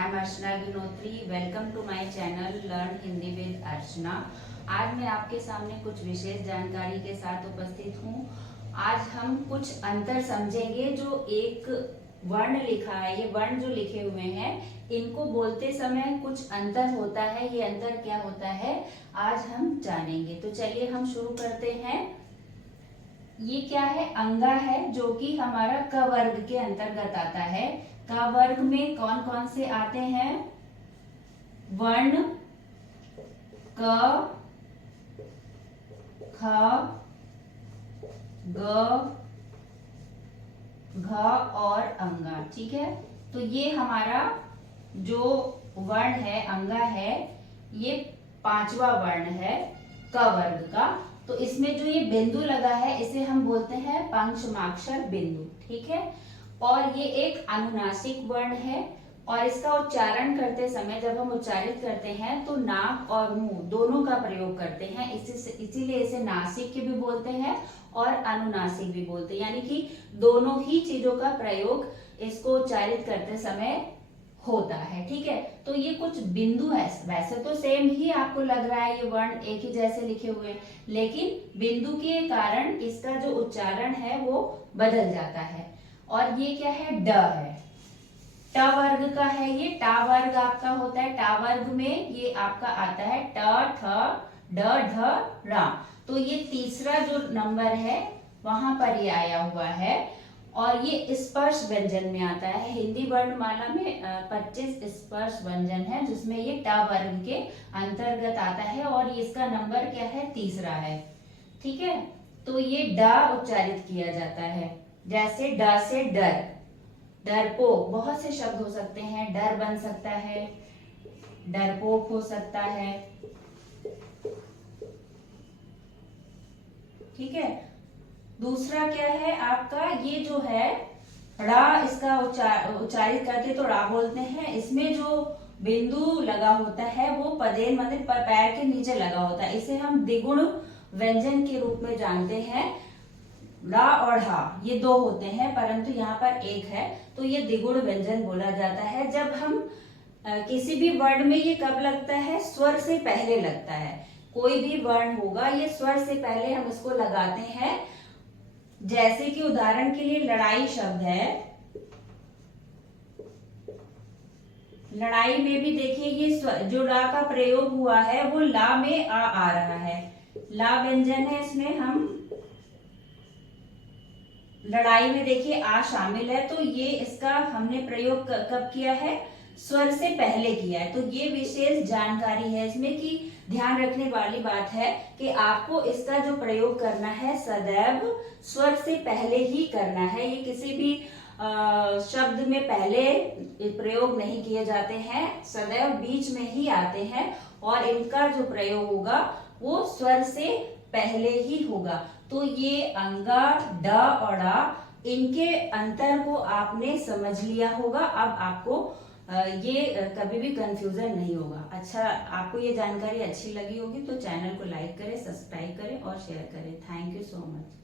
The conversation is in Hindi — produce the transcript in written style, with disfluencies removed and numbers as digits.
I am Archana Ginotri. Welcome to my channel learn Hindi with Archana. आज मैं आपके सामने कुछ विशेष जानकारी के साथ उपस्थित हूँ। आज हम कुछ अंतर समझेंगे। जो एक वर्ण लिखा है, ये वर्ण जो लिखे हुए हैं, इनको बोलते समय कुछ अंतर होता है। ये अंतर क्या होता है आज हम जानेंगे। तो चलिए हम शुरू करते हैं। ये क्या है? अंगा है, जो कि हमारा क वर्ग के अंतर्गत आता है। क वर्ग में कौन कौन से आते हैं? वर्ण क, ख, ग, घ और अंगा। ठीक है, तो ये हमारा जो वर्ण है, अंगा है, ये पांचवा वर्ण है क वर्ग का। तो इसमें जो ये बिंदु लगा है, इसे हम बोलते हैं पंचमाक्षर बिंदु। ठीक है, और ये एक अनुनासिक वर्ण है। और इसका उच्चारण करते समय जब हम उच्चारित करते हैं तो नाक और मुंह दोनों का प्रयोग करते हैं। इसीलिए इसे नासिक भी बोलते हैं और अनुनासिक भी बोलते हैं, यानी कि दोनों ही चीजों का प्रयोग इसको उच्चारित करते समय होता है। ठीक है, तो ये कुछ बिंदु है। वैसे तो सेम ही आपको लग रहा है, ये वर्ण एक ही जैसे लिखे हुए हैं, लेकिन बिंदु के कारण इसका जो उच्चारण है वो बदल जाता है। और ये क्या है? ड है, ट वर्ग का है। ये टा वर्ग आपका होता है। टा वर्ग में ये आपका आता है ट, ठ, ड, ढ, रा। तो ये तीसरा जो नंबर है वहां पर ये आया हुआ है। और ये स्पर्श व्यंजन में आता है। हिंदी वर्णमाला में 25 स्पर्श व्यंजन है, जिसमें ये ट वर्ग के अंतर्गत आता है। और ये इसका नंबर क्या है? तीसरा है। ठीक है, तो ये ड उच्चारित किया जाता है। जैसे ड से डर, डरपोक। बहुत से शब्द हो सकते हैं। डर बन सकता है, डरपोक हो सकता है। ठीक है, दूसरा क्या है आपका? ये जो है रा, इसका उच्चारित करते तो रा बोलते हैं। इसमें जो बिंदु लगा होता है वो पदेन मतलब पैर के नीचे लगा होता है। इसे हम द्विगुण व्यंजन के रूप में जानते हैं। रा और हा ये दो होते हैं, परंतु यहाँ पर एक है, तो ये द्विगुण व्यंजन बोला जाता है। जब हम किसी भी वर्ण में ये कब लगता है? स्वर से पहले लगता है। कोई भी वर्ण होगा, ये स्वर से पहले हम इसको लगाते हैं। जैसे कि उदाहरण के लिए लड़ाई शब्द है। लड़ाई में भी देखिए ये जो ला का प्रयोग हुआ है वो ला में आ रहा है। ला व्यंजन है, इसमें हम लड़ाई में देखिए आ शामिल है। तो ये इसका हमने प्रयोग कब किया है? स्वर से पहले किया है। तो ये विशेष जानकारी है इसमें कि ध्यान रखने वाली बात है कि आपको इसका जो प्रयोग करना है सदैव स्वर से पहले ही करना है। ये किसी भी शब्द में पहले प्रयोग नहीं किए जाते हैं, सदैव बीच में ही आते हैं। और इनका जो प्रयोग होगा वो स्वर से पहले ही होगा। तो ये अंगा, ड और ड़ा, इनके अंतर को आपने समझ लिया होगा। अब आपको ये कभी भी कंफ्यूजन नहीं होगा। अच्छा, आपको ये जानकारी अच्छी लगी होगी तो चैनल को लाइक करें, सब्सक्राइब करें और शेयर करें। Thank you so much.